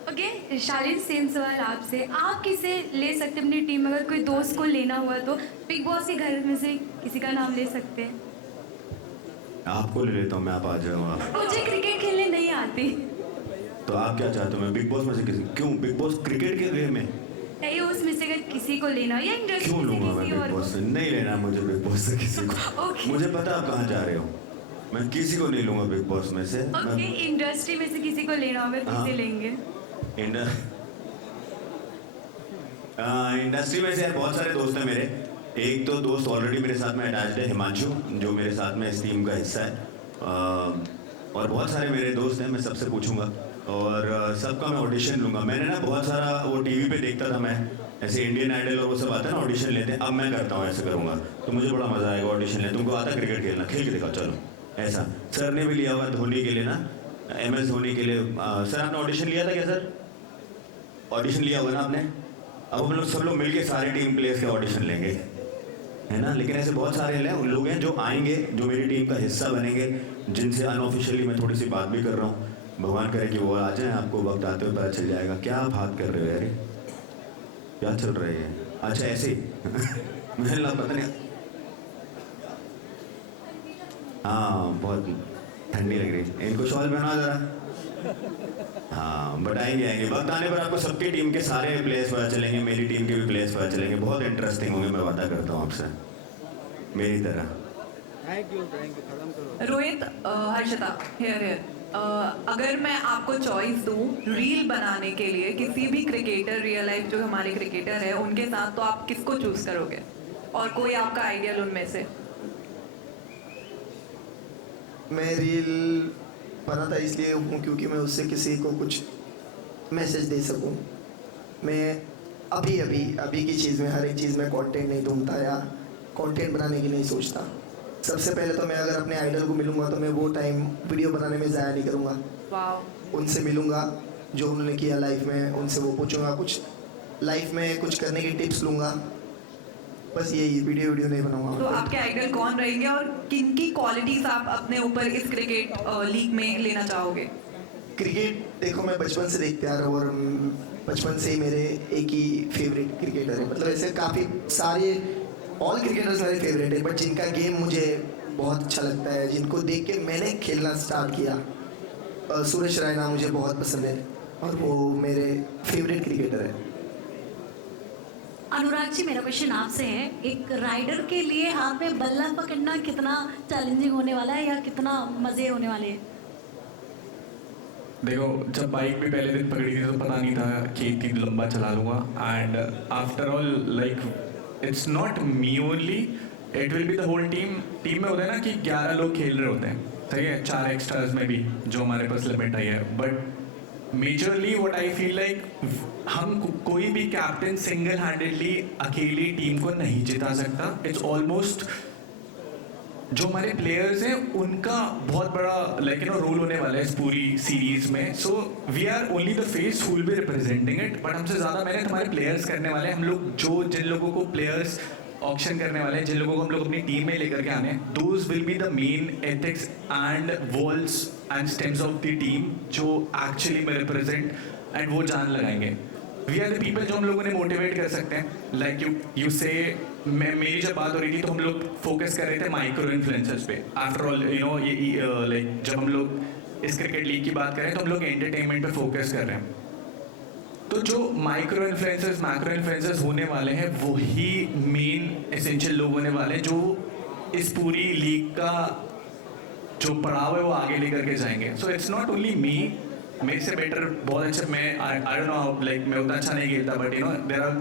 Okay Shaleen, same सवाल आपसे, आप किसे ले सकते हैं अपनी टीम में? अगर कोई दोस्त को लेना हुआ तो बिग बॉस के घर में से किसी का नाम ले सकते हैं? आपको ले लेता हूँ मैं, आप आ जाऊँगा। मुझे क्रिकेट खेलने नहीं आती। तो आप क्या चाहते हो, मैं बिग बॉस में से किसी, क्यों बिग बॉस क्रिकेट के वे में नहीं, उसमें से अगर किसी को लेना हो या इंडस्ट्री क्यों से लूँगा मैं किसी बिग और बॉस से? नहीं लेना मुझे बिग बॉस से किसी को। मुझे पता आप कहाँ जा रहे हो, मैं किसी को नहीं लूँगा बिग बॉस में से। ओके, इंडस्ट्री में से किसी को लेना होगा तो किसे लेंगे? इंडस्ट्री में से बहुत सारे दोस्त हैं मेरे। एक तो दोस्त ऑलरेडी मेरे साथ में अटैच्ड है, हिमांशु, जो मेरे साथ में इस टीम का हिस्सा है। और बहुत सारे मेरे दोस्त हैं, मैं सबसे पूछूंगा और सबका मैं ऑडिशन लूँगा। मैंने ना बहुत सारा वो टीवी पे देखता था मैं, ऐसे इंडियन आइडल और वो सब आता है ना, ऑडिशन लेते हैं। अब मैं करता हूँ, ऐसे करूँगा तो मुझे बड़ा मज़ा आएगा ऑडिशन ले। तुमको आता क्रिकेट खेलना, खेल के दिखाओ, चलो। ऐसा सर ने भी लिया हुआ धोनी के लिए ना, MS धोनी के लिए। सर आपने ऑडिशन लिया था क्या? सर ऑडिशन लिया हुआ ना आपने? अब हम लोग सब लोग मिलके सारे टीम प्लेयर्स के ऑडिशन लेंगे, है ना। लेकिन ऐसे बहुत सारे लोग हैं जो आएंगे, जो मेरी टीम का हिस्सा बनेंगे, जिनसे अनऑफिशियली मैं थोड़ी सी बात भी कर रहा हूँ। भगवान करे कि वो आ जाए, आपको वक्त आते हुए पता चल जाएगा। क्या आप बात कर रहे हो यार, क्या चल रहा है? अच्छा ऐसे ही मैं पता नहीं। हाँ बहुत ठंडी लग रही है, इनको शॉल पहना जरा। हाँ बट आएंगे वक्त आने पर आपको सबकी टीम के सारे प्लेयर्स पता चलेंगे, मेरी टीम के भी प्लेयर्स पता चलेंगे, बहुत इंटरेस्टिंग होंगे, मैं वादा करता हूँ आपसे, मेरी तरह। रोहित, हर्षिता, हियर अगर मैं आपको चॉइस दूं रील बनाने के लिए किसी भी क्रिकेटर, रियल लाइफ जो हमारे क्रिकेटर है उनके साथ, तो आप किसको चूज करोगे और कोई आपका आइडियल उनमें से? मैं रील बनाता इसलिए हूँ क्योंकि मैं उससे किसी को कुछ मैसेज दे सकूँ। मैं अभी की चीज़ में, हर एक चीज़ में कंटेंट नहीं ढूंढता या कंटेंट बनाने की नहीं सोचता। सबसे पहले तो मैं अगर अपने आइडल को मिलूंगा तो मैं वो टाइम वीडियो बनाने में ज़ाया नहीं करूँगा। उनसे मिलूंगा, जो उन्होंने किया लाइफ में, उनसे वो पूछूंगा, कुछ लाइफ में कुछ करने की टिप्स लूँगा, बस यही, वीडियो नहीं बनाऊंगा। तो आपके आइडल कौन रहेंगे और किन की क्वालिटीज आप अपने ऊपर इस क्रिकेट लीग में लेना चाहोगे? क्रिकेट देखो, मैं बचपन से देखते आ रहा हूँ और बचपन से ही मेरे एक ही फेवरेट क्रिकेटर है, मतलब ऐसे काफ़ी सारे ऑल क्रिकेटर्स मेरे फेवरेट है, बट जिनका गेम मुझे बहुत अच्छा लगता है, जिनको देख के मैंने खेलना स्टार्ट किया, सुरेश रैना मुझे बहुत पसंद है और वो मेरे फेवरेट क्रिकेटर है। अनुराग जी, मेरा क्वेश्चन आपसे है, एक राइडर के लिए हाथ में बल्ला पकड़ना कितना चैलेंजिंग होने वाला है या कितना मज़े होने वाले हैं? देखो, जब बाइक भी पहले दिन पकड़ी थी तो पता नहीं था कि इतनी लंबा चला लूँगा, and after all like it's not me only, it will be the whole team में होता है ना कि 11 लोग खेल रहे होते हैं, सही है, 4 एक्स्ट्राज में भी जो हमारे पास लिमिट आई है, but majorly what I feel like हम कोई भी कैप्टन सिंगल हैंडेडली अकेली टीम को नहीं जिता सकता। इट्स ऑलमोस्ट जो हमारे प्लेयर्स हैं उनका बहुत बड़ा रोल होने वाला है इस पूरी सीरीज में। So we are only the face who will be representing it, but हमसे ज़्यादा मेहनत हमारे प्लेयर्स करने वाले हैं। हम लोग जिन लोगों को प्लेयर्स ऑक्शन करने वाले हैं, जिन लोगों को हम लोग अपनी टीम में लेकर के आने हैं, those will be the main ethics and walls and stems of the team जो एक्चुअली में रिप्रेजेंट, एंड वो जान लगाएंगे। वी आर द पीपल जो हम लोगों ने मोटिवेट कर सकते हैं। लाइक यू से, मेरी जब बात हो रही थी तो हम लोग फोकस कर रहे थे माइक्रो इन्फ्लुएंसर्स पे। आफ्टर ऑल ये लाइक जब हम लोग इस क्रिकेट लीग की बात करें तो हम लोग एंटरटेनमेंट पे फोकस कर रहे हैं। तो जो माइक्रो इन्फ्लुएंसर्स, मैक्रो इन्फ्लुएंसर्स होने वाले हैं वही मेन एसेंशियल लोग होने वाले हैं जो इस पूरी लीग का जो पड़ाव है वो आगे लेकर के जाएंगे। So it's not only me, मेरे से बेटर बहुत अच्छा, मैं आई डोंट नो लाइक मैं उतना अच्छा नहीं खेलता, but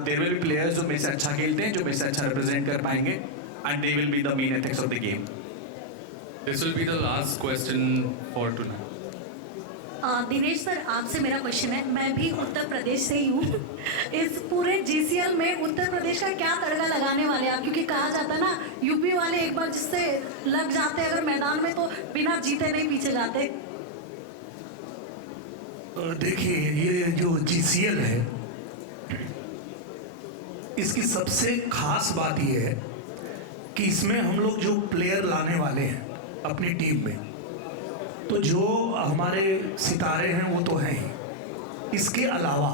there will be players जो मेरे से अच्छा खेलते हैं, जो मेरे से अच्छा रिप्रेजेंट कर पाएंगे, and they will be the main ethics of the game. This will be the last question for tonight. Dinesh sir, आपसे मेरा क्वेश्चन है, मैं भी उत्तर प्रदेश से ही हूँ। इस पूरे जीसीएल में उत्तर प्रदेश का क्या तड़का लगाने वाले आप? क्योंकि कहा जाता है ना, यूपी वाले एक बार जिससे लग जाते हैं अगर मैदान में तो बिना जीते नहीं पीछे जाते। देखिए, ये जो जीसीएल है इसकी सबसे खास बात ये है कि इसमें हम लोग जो प्लेयर लाने वाले हैं अपनी टीम में, तो जो हमारे सितारे हैं वो तो हैं ही, इसके अलावा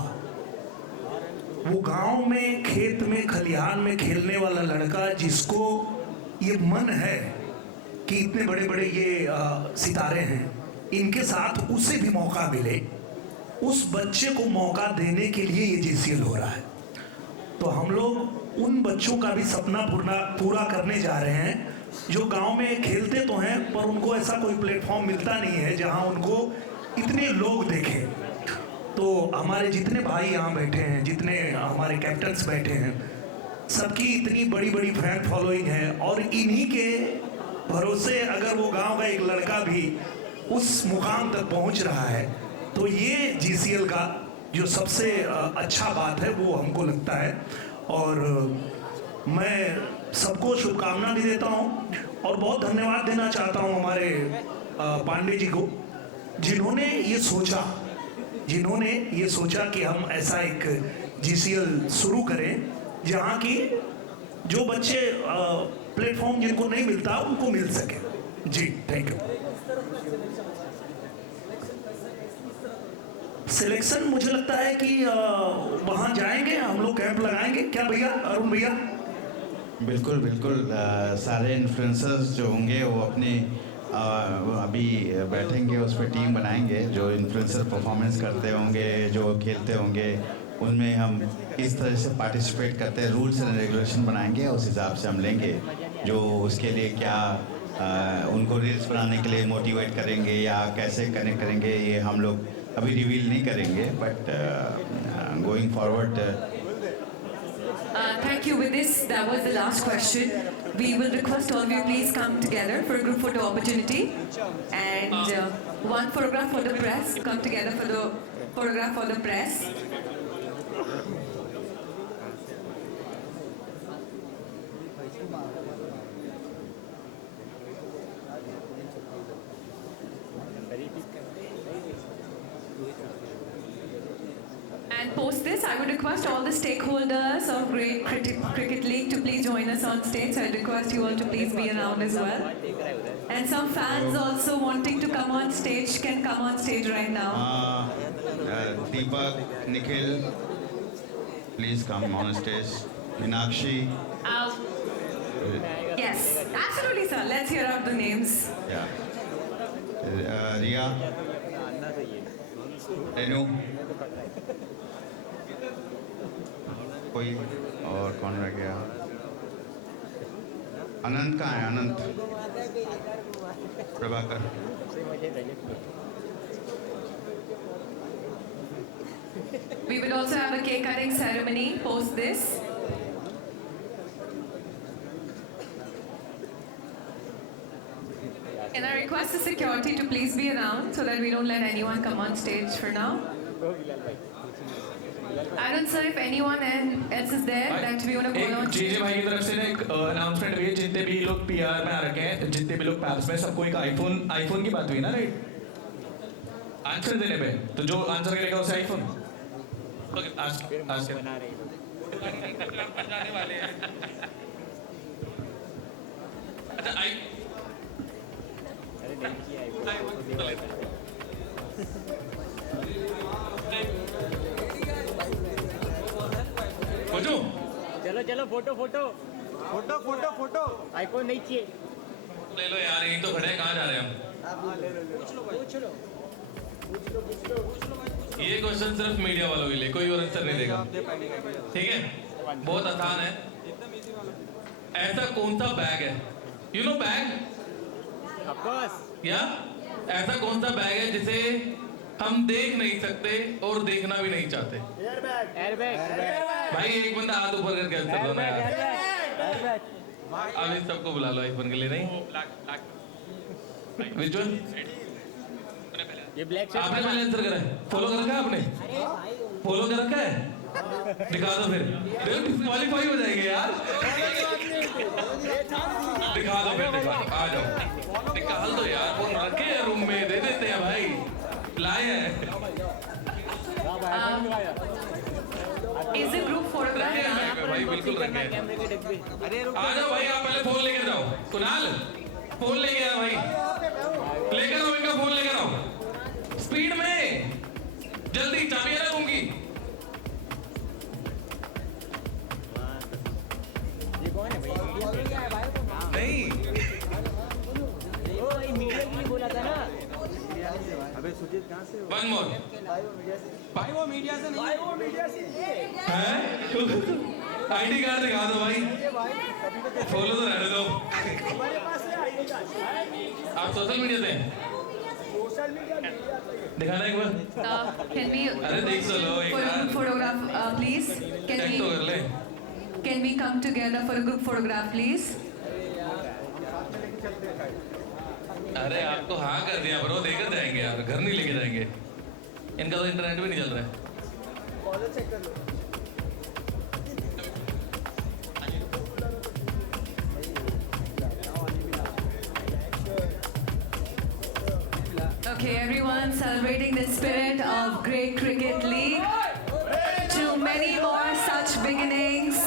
वो गांव में, खेत में, खलिहान में खेलने वाला लड़का जिसको ये मन है कि इतने बड़े बड़े ये सितारे हैं, इनके साथ उसे भी मौका मिले, उस बच्चे को मौका देने के लिए ये जीसीएल हो रहा है। तो हम लोग उन बच्चों का भी सपना पूरा करने जा रहे हैं जो गांव में खेलते तो हैं पर उनको ऐसा कोई प्लेटफॉर्म मिलता नहीं है जहां उनको इतने लोग देखें। तो हमारे जितने भाई यहाँ बैठे हैं, जितने हमारे कैप्टन्स बैठे हैं, सबकी इतनी बड़ी बड़ी फैन फॉलोइंग है, और इन्हीं के भरोसे अगर वो गांव का एक लड़का भी उस मुकाम तक पहुंच रहा है, तो ये जीसीएल का जो सबसे अच्छा बात है वो हमको लगता है। और मैं सबको शुभकामना भी देता हूँ और बहुत धन्यवाद देना चाहता हूँ हमारे पांडे जी को, जिन्होंने ये सोचा कि हम ऐसा एक जीसीएल शुरू करें जहाँ की जो बच्चे प्लेटफॉर्म जिनको नहीं मिलता उनको मिल सके। जी, थैंक यू। सिलेक्शन मुझे लगता है कि वहाँ जाएंगे हम लोग, कैंप लगाएंगे, क्या भैया, अरुण भैया? बिल्कुल बिल्कुल, सारे इन्फ्लुएंसर्स जो होंगे वो अपनी अभी बैठेंगे, उस पर टीम बनाएंगे जो इन्फ्लुएंसर परफॉर्मेंस करते होंगे, जो खेलते होंगे, उनमें हम किस तरह से पार्टिसिपेट करते हैं, रूल्स एंड रेगुलेशन बनाएंगे, उस हिसाब से हम लेंगे जो उसके लिए क्या उनको रील्स बनाने के लिए मोटिवेट करेंगे या कैसे कनेक्ट करेंगे, ये हम लोग अभी रिवील नहीं करेंगे, but going forward. Thank you. With this, that was the last question. We will request all of you please come together for a group photo opportunity, and one photograph for the press. Come together for the photograph for the press. And post this, I would request all the stakeholders of Great Cricket League to please join us on stage. So I request you all to please be around as well. And some fans also wanting to come on stage can come on stage right now. Deepak, Nikhil, please come on stage. Meenakshi. Yes, absolutely, sir. Let's hear out the names. Yeah. Riya. Renu. कोई और कौन रह गया? अनंत कहाँ है? अनंत, Prabhakar. We will also have a cake cutting ceremony post this. Can I request the security to please be around so that we don't let anyone come on stage for now? I don't know if anyone else is there that we want to go on. JJ भाई की तरफ से ना एक announcement हुई है, जितने भी लोग पीआर में आ रखे हैं, जितने भी लोग पैरिस में, सबको एक आईफोन की बात हुई ना, राइट? आंसर देने पे तो जो आंसर करेगा उसे आईफोन। ओके, आज बना रहे हैं वाले हैं। अच्छा चलो चलो photo photo photo photo photo iPhone नहीं चाहिए। ले लो यार, यहीं तो खड़े हैं, कहाँ जा रहे हैं हम? ये क्वेश्चन सिर्फ मीडिया वालों के लिए, कोई और आंसर नहीं देगा, ठीक है? बहुत आसान है। ऐसा कौन सा बैग है, यू नो बैग, या ऐसा कौन सा बैग है जिसे हम देख नहीं सकते और देखना भी नहीं चाहते? भाई एक बंदा हाथ ऊपर करके आंसर दो ना यार। अब इन सबको बुला लो आईफोन के लिए। नहीं, विच वन? आपने पहले आंसर करा है, फॉलो कर रखा है आपने, फॉलो कर रखा है, दिखा दो फिर, डिस्क्वालीफाई हो जाएंगे यार। दिखा दो फिर, दिखा दो, आ जाओ, निकाल दो यार, फोन रखे हैं रूम में, दे देते हैं भाई, लाए हैं। Is the group photograph? भाई बिल्कुल रखे हैं। आ जाओ भाई, आप पहले फोन लेकर जाओ। कुणाल, फोन लेके आओ भाई, लेकर आओ इनका फोन, लेकर आओ स्पीड में, जल्दी, चाबी है ना दूंगी। नहीं, बोला था ना। अबे सुजीत कहाँ से? वन मोर भाई वो मीडिया से नहीं, भाई वो मीडिया से है। आईडी कार्ड दिखा दो भाई, फॉलो तो रहने दो। हमारे पास है आईडी कार्ड। आप सोशल मीडिया से सोशल मीडिया दिखाना एक बार। Can we? अरे देख तो लो एक बार। Photograph, please. चेक तो कर ले। Can we come together for a group photograph, please? अरे आपको हाँ कर दिया ब्रो, देकर जाएंगे यार, घर नहीं लेके जाएंगे, इनका तो इंटरनेट भी नहीं चल रहा है। Okay, everyone celebrating the spirit of Great Cricket League. To many more such beginnings.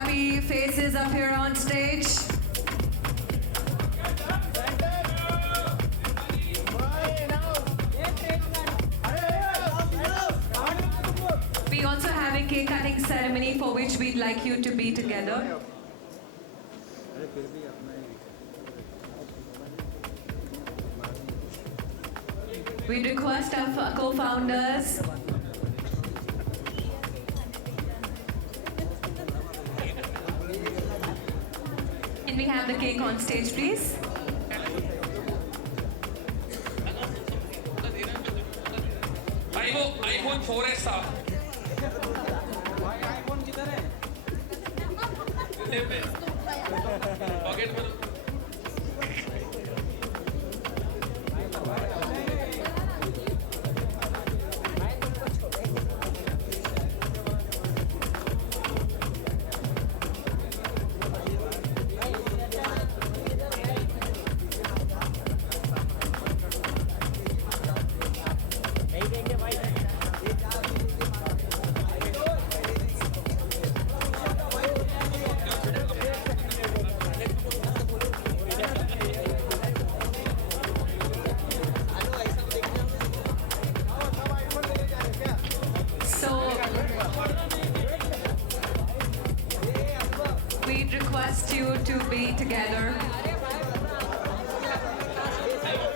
Happy faces up here on stage. We we'd like you to be together. We request our co-founders can we have the cake on stage, please? भाई वो iPhone 4S था pocket में We'd request you to be together.